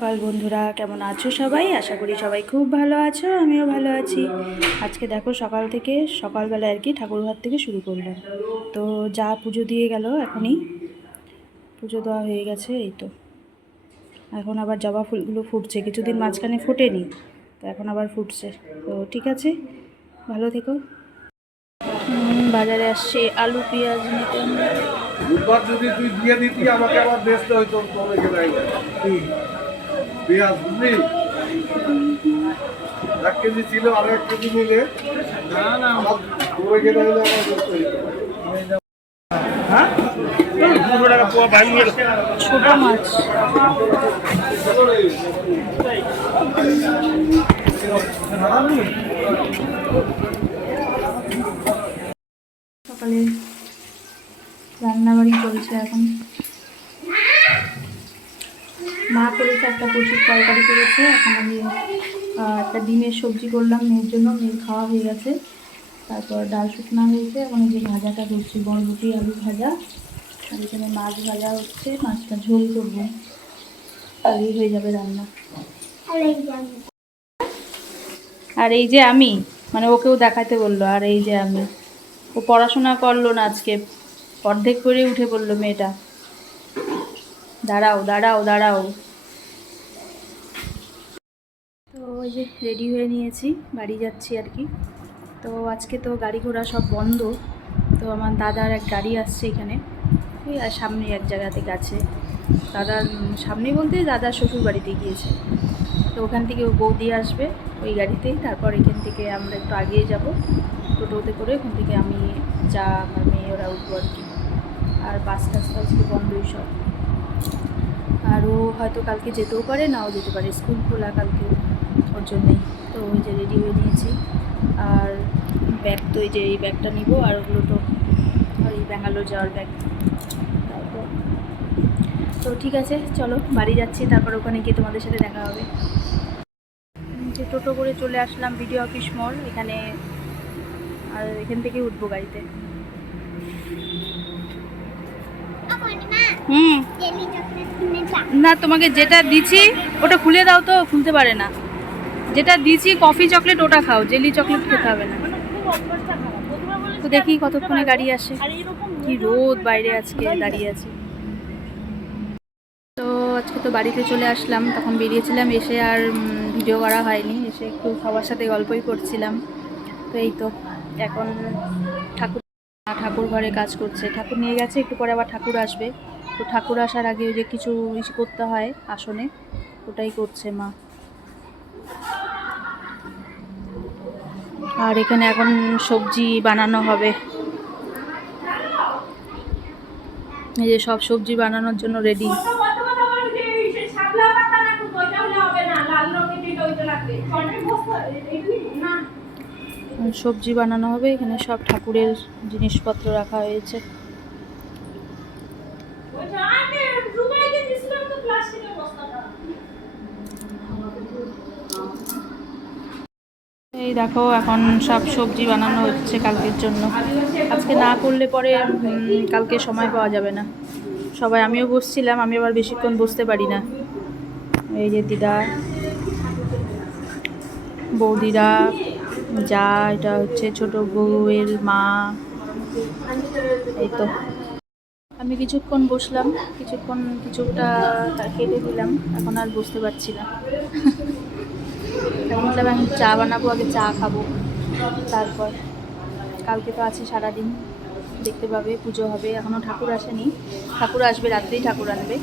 সকাল, বন্ধুরা। কেমন আছো সবাই? আশা করি সবাই খুব ভালো আছো, আমিও ভালো আছি। আজকে দেখো সকাল থেকে, সকালবেলা আর কি ঠাকুরঘর থেকে শুরু করলাম। তো যা পুজো দিয়ে গেল এখনই। পুজো দেওয়া হয়ে গেছে, এই তো। এখন আবার জবা ফুলগুলো ফুটছে, কিছুদিন মাঝখানে ফোটেনি, তো এখন আবার ফুটছে। তো ঠিক আছে, ভালো থেকো। বাজারে আসছে আলু, পেঁয়াজ নিতে বুধবার যদি তুই দিয়ে দিতি, আমাকে আবার বেচতে হইতো। কি? পেঁয়াজ বুঝলি এক কেজি ছিল আর এক কেজি নিলে ছোট মাছ। সকালে রান্নাবাড়ি চলছে এখন। মা করেছে একটা প্রচুর তরকারি করেছে। এখন আমি একটা ডিমের সবজি করলাম, মেয়ের জন্য, মেয়ের খাওয়া হয়ে গেছে। তারপর ডাল শুকনা হয়েছে, এখন যে ভাজাটা করছি, বরবটি, আলু ভাজা। আর এখানে মাছ ভাজা হচ্ছে, মাছটা ঝোল করব। তাহলেই হয়ে যাবে রান্না। আর এই যে আমি মানে ওকেও দেখাতে বলল, আর এই যে আমি। ও পড়াশোনা করল না আজকে, অর্ধেক করে উঠে পড়ল মেয়েটা। দাঁড়াও দাঁড়াও দাঁড়াও। তো ওই যে রেডি হয়ে নিয়েছি, বাড়ি যাচ্ছি আর কি। তো আজকে তো গাড়ি ঘোড়া সব বন্ধ, তো আমার দাদার এক গাড়ি আসছে এখানে। আর সামনে এক জায়গাতে গেছে। দাদার সামনে বলতে দাদার শ্বশুর বাড়িতে গিয়েছে। তো ওখান থেকে ও বৌদি আসবে ওই গাড়িতেই, তারপর এখান থেকে আমরা একটু আগিয়ে যাব। টোটোতে করে ওখান থেকে আমি, যা আমার মেয়ে, ওরা উঠবো আর কি। আর বাস টাস আজকে বন্ধই সব। আর ও হয়তো কালকে যেতেও পারে নাও যেতে পারে। স্কুল খোলা কালকে ওর জন্যই। তো ওই যে রেডি হয়ে নিয়েছি। আর ব্যাগ তো এই যে এই ব্যাগটা নিব, আর ওগুলো তো ওই ব্যাঙ্গালোর যাওয়ার ব্যাগ তো ঠিক আছে, চলো, বাড়ি যাচ্ছি, তারপর ওখানে গিয়ে তোমাদের সাথে দেখা হবে। যে টোটো করে চলে আসলাম ভিডিও অফিস মল এখানে আর এখান থেকে উঠবো গাড়িতে। হুম। না, তোমাকে যেটা দিছি ওটা খুলে দাও তো, খুলতে পারে না। যেটা দিছি কফি চকলেট, ওটা খাও, জেলি চকলেট খেতে হবে না। তো দেখি কতক্ষণে গাড়ি আসে। কি রোদ বাইরে আজকে, দাঁড়িয়ে আছি। তো আজকে তো বাড়িতে চলে আসলাম, তখন বেরিয়েছিলাম, এসে আর ভিডিও করা হয়নি। এসে একটু সবার সাথে গল্পই করছিলাম। তো এই তো, এখন ঠাকুর ঠাকুর ঘরে কাজ করছে। ঠাকুর নিয়ে গেছে, একটু পরে আবার ঠাকুর আসবে। তো ঠাকুর আসার আগে ওই যে কিছু ইস করতে হয় আসনে, ওটাই করছে মা। আর এখানে এখন সবজি বানানো হবে। এই যে সব সবজি বানানোর জন্য রেডি সবজি বানানো হবে, এখানে সব ঠাকুরের জিনিসপত্র রাখা হয়েছে। এই দেখো, এখন সব সবজি বানানো হচ্ছে কালকের জন্য। আজকে না করলে পরে কালকে সময় পাওয়া যাবে না। সবাই, আমিও বসছিলাম, আমি আবার বেশিক্ষণ বসতে পারি না। এই যে দিদা, বৌদিরা যা এটা হচ্ছে ছোট বউয়ের মা। এই তো। আমি কিছুক্ষণ বসলাম কিছুক্ষণ কিছুটা কেটে দিলাম এখন আর বসতে পারছি না। ভাবলাম আমি চা বানাবো আগে চা খাব তারপর। কালকে তো আছে সারাদিন দেখতে পাবে পুজো হবে এখনও ঠাকুর আসেনি। ঠাকুর আসবে রাত্রেই ঠাকুর আনবে।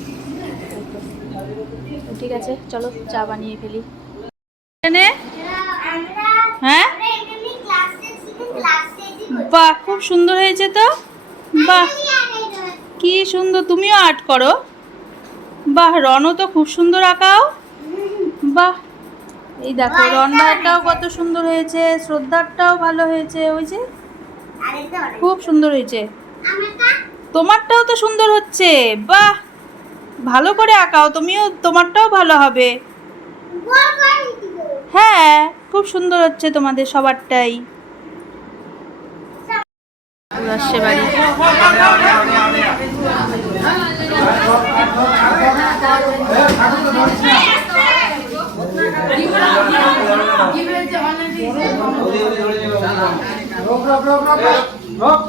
ঠিক আছে চলো চা বানিয়ে ফেলি। হ্যাঁ? বাহ খুব সুন্দর হয়েছে তো? বাহ কি সুন্দর তুমিও আর্ট করো? বাহ রনও তো খুব সুন্দর আঁকাও। বাহ এই দেখো রনবারটাও কত সুন্দর হয়েছে শ্রদ্ধারটাও ভালো হয়েছে ওই যে? খুব সুন্দর হয়েছে। তোমারটাও তো সুন্দর হচ্ছে। বাহ ভালো করে আঁকাও তুমিও তোমারটাও ভালো হবে। হ্যাঁ খুব সুন্দর হচ্ছে তোমাদের সবারটাই। আসছে বাড়ি রোক রোক রোক রোক রোক